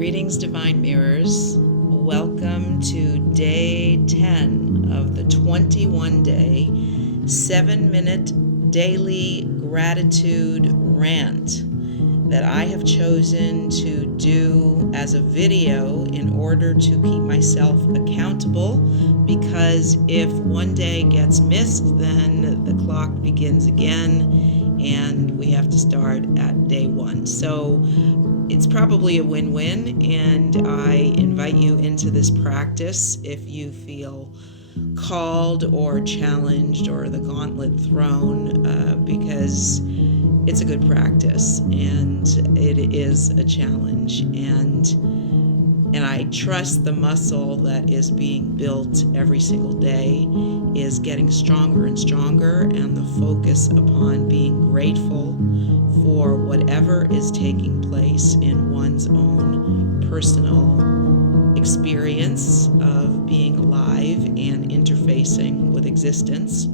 Greetings, Divine Mirrors. Welcome to day 10 of the 21-day, 7-minute daily gratitude rant that I have chosen to do as a video in order to keep myself accountable, because if one day gets missed, then the clock begins again and we have to start at day one. So it's probably a win-win, and I invite you into this practice if you feel called or challenged or the gauntlet thrown, because it's a good practice and it is a challenge, and I trust the muscle that is being built every single day is getting stronger and stronger, and the focus upon being grateful for whatever is taking place in one's own personal experience of being alive and interfacing with existence.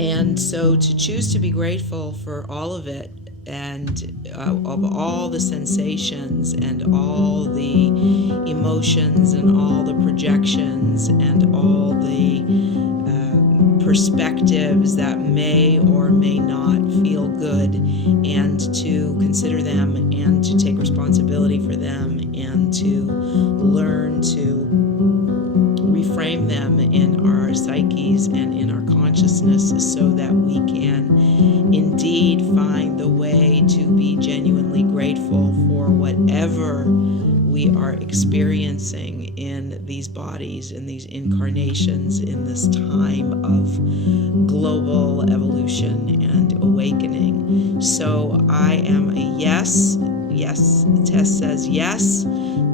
And so to choose to be grateful for all of it, and of all the sensations and all the emotions and all the projections and all the perspectives that may or may not feel good, and to consider them and to take responsibility for them and to learn to reframe them in our psyches and in our consciousness so that we can indeed find the way to be genuinely grateful for whatever we are experiencing in these bodies, in these incarnations, in this time of global evolution and awakening. So I am a yes. Yes, Tess says yes.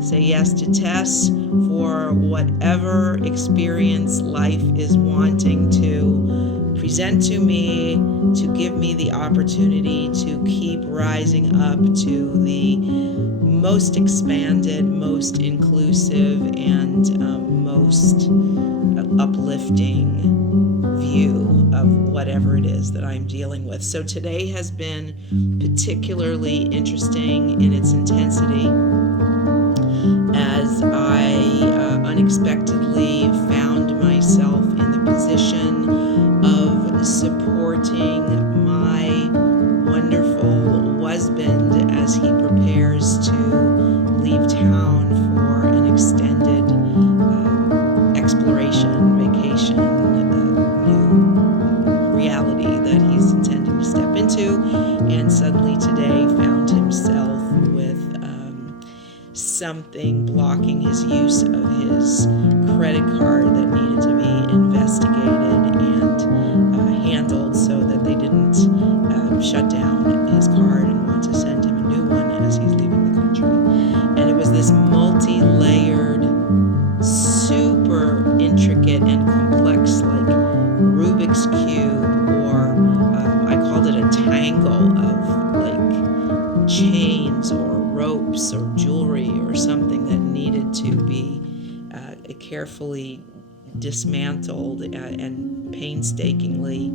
Say yes to Tess for whatever experience life is wanting to present to me, to give me the opportunity to keep rising up to the most expanded, most inclusive, and most uplifting view of whatever it is that I'm dealing with. So today has been particularly interesting in its intensity, as I unexpectedly found myself in the position of supporting my wonderful husband as he prepares to leave town for an extended exploration, vacation, new reality that he's intending to step into, and suddenly today found himself with something blocking his use of his credit card that needed to be investigated and handled so that they didn't shut down his card and want to send him a new one as he's leaving the country. And it was this multi-layered, super intricate and complex, like Rubik's Cube, or I called it a tangle of like chains or ropes or jewelry or something that needed to be carefully dismantled and painstakingly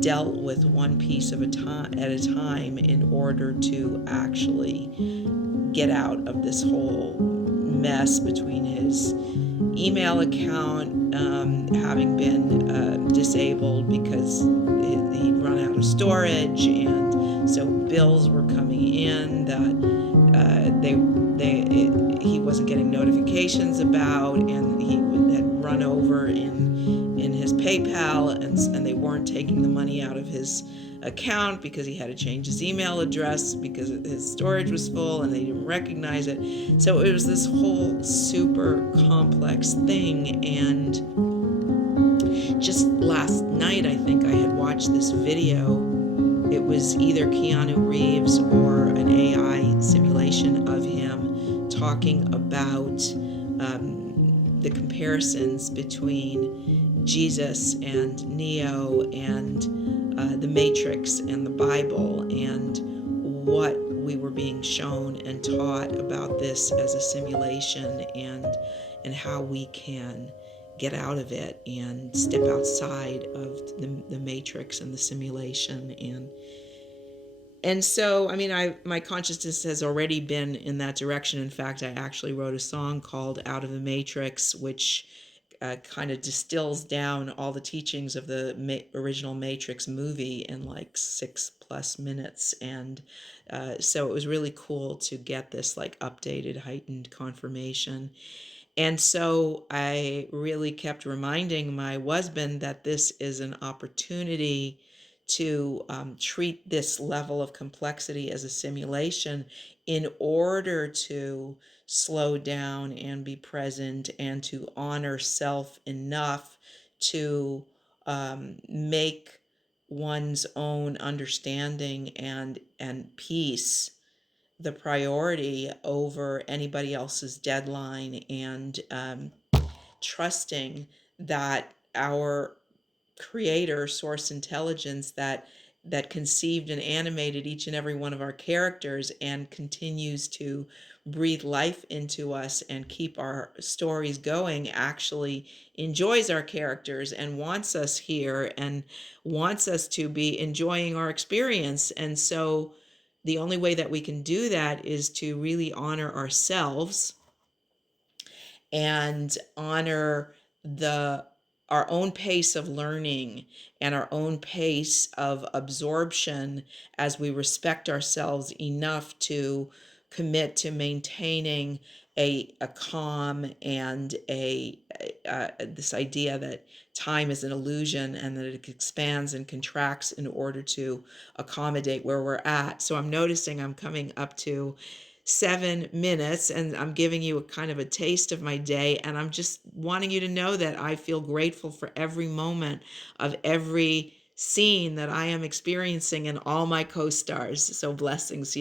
dealt with one piece of at a time in order to actually get out of this whole mess between his email account having been disabled because he'd run out of storage, and so bills were coming in that he wasn't getting notifications about, and he had run over in his PayPal, and they weren't taking the money out of his account because he had to change his email address because his storage was full and they didn't recognize it. So it was this whole super complex thing. And just last night, I think I had watched this video. It was either Keanu Reeves or an AI simulation of him talking about the comparisons between Jesus and Neo and the Matrix and the Bible, and what we were being shown and taught about this as a simulation, and how we can get out of it and step outside of the Matrix and the simulation, And so, I mean, my consciousness has already been in that direction. In fact, I actually wrote a song called "Out of the Matrix," which kind of distills down all the teachings of the original Matrix movie in like 6+ minutes. And so it was really cool to get this like updated, heightened confirmation. And so I really kept reminding my husband that this is an opportunity to treat this level of complexity as a simulation in order to slow down and be present and to honor self enough to make one's own understanding and peace the priority over anybody else's deadline, and trusting that our creator, source intelligence, that conceived and animated each and every one of our characters and continues to breathe life into us and keep our stories going, actually enjoys our characters and wants us here and wants us to be enjoying our experience. And so the only way that we can do that is to really honor ourselves and honor the our own pace of learning and our own pace of absorption, as we respect ourselves enough to commit to maintaining a calm and a this idea that time is an illusion and that it expands and contracts in order to accommodate where we're at. So I'm noticing I'm coming up to 7 minutes, and I'm giving you a kind of a taste of my day, and I'm just wanting you to know that I feel grateful for every moment of every scene that I am experiencing and all my co-stars. So blessings.